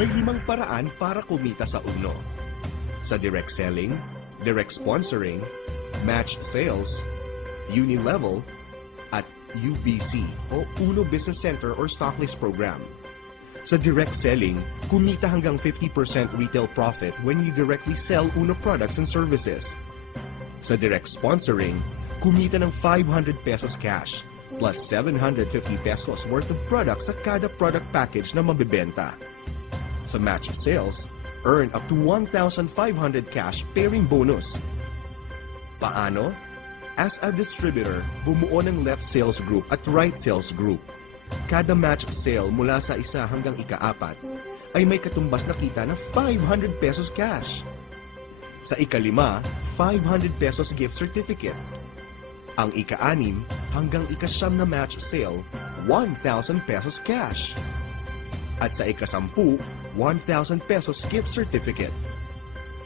May 5 paraan para kumita sa Uno. Sa direct selling, direct sponsoring, matched sales, Unilevel, at UBC o Uno Business Center or Stocklist Program. Sa direct selling, kumita hanggang 50% retail profit when you directly sell Uno products and services. Sa direct sponsoring, kumita ng 500 pesos cash plus 750 pesos worth of products sa kada product package na mabibenta. Sa match sales, earn up to 1,500 cash pairing bonus. Paano? As a distributor, bumuo ng left sales group at right sales group. Kada match sale mula sa 1 hanggang ika-4 ay may katumbas na kita na 500 pesos cash. Sa ika-5, 500 pesos gift certificate. Ang ika-6 hanggang ika-9 na match sale, 1,000 pesos cash. At sa ika-10, 1,000 pesos gift certificate.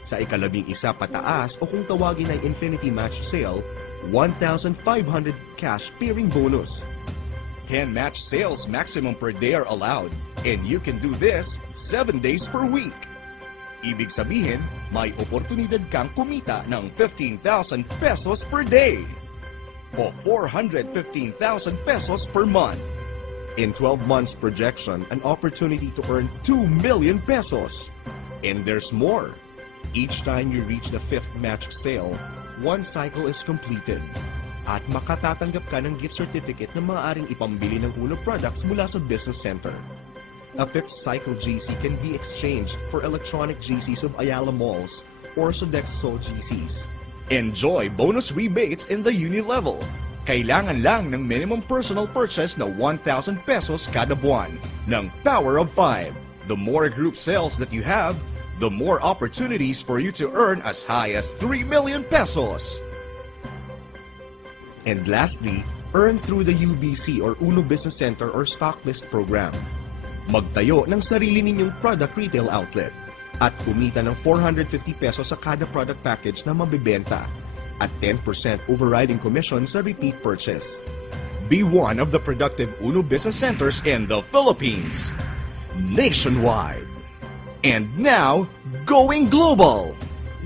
Sa ika-11 pataas o kung tawagin ay Infinity Match Sale, 1,500 cash pairing bonus. 10 match sales maximum per day are allowed, and you can do this 7 days per week. Ibig sabihin, may oportunidad kang kumita ng 15,000 pesos per day o 415,000 pesos per month. In 12 months projection, an opportunity to earn 2 million pesos. And there's more. Each time you reach the 5th match sale, 1 cycle is completed. At makatatanggap ka ng gift certificate na maaaring ipambili ng Uno products mula sa Business Center. A 5th cycle GC can be exchanged for electronic GCs of Ayala Malls or Sodexo GCs. Enjoy bonus rebates in the Unilevel. Kailangan lang ng minimum personal purchase na 1,000 pesos kada buwan ng Power of 5. The more group sales that you have, the more opportunities for you to earn as high as 3 million pesos. And lastly, earn through the UBC or Uno Business Center or Stocklist Program. Magtayo ng sarili ninyong product retail outlet at kumita ng 450 pesos sa kada product package na mabibenta at 10% overriding commission sa repeat purchase. Be one of the productive Uno Business Centers in the Philippines, nationwide, and now going global.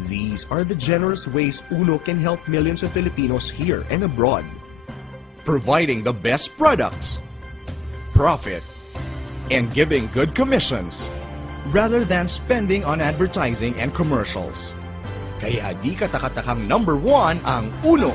These are the generous ways Uno can help millions of Filipinos here and abroad. Providing the best products, profit, and giving good commissions rather than spending on advertising and commercials. Kaya di katakatakang #1 ang Uno.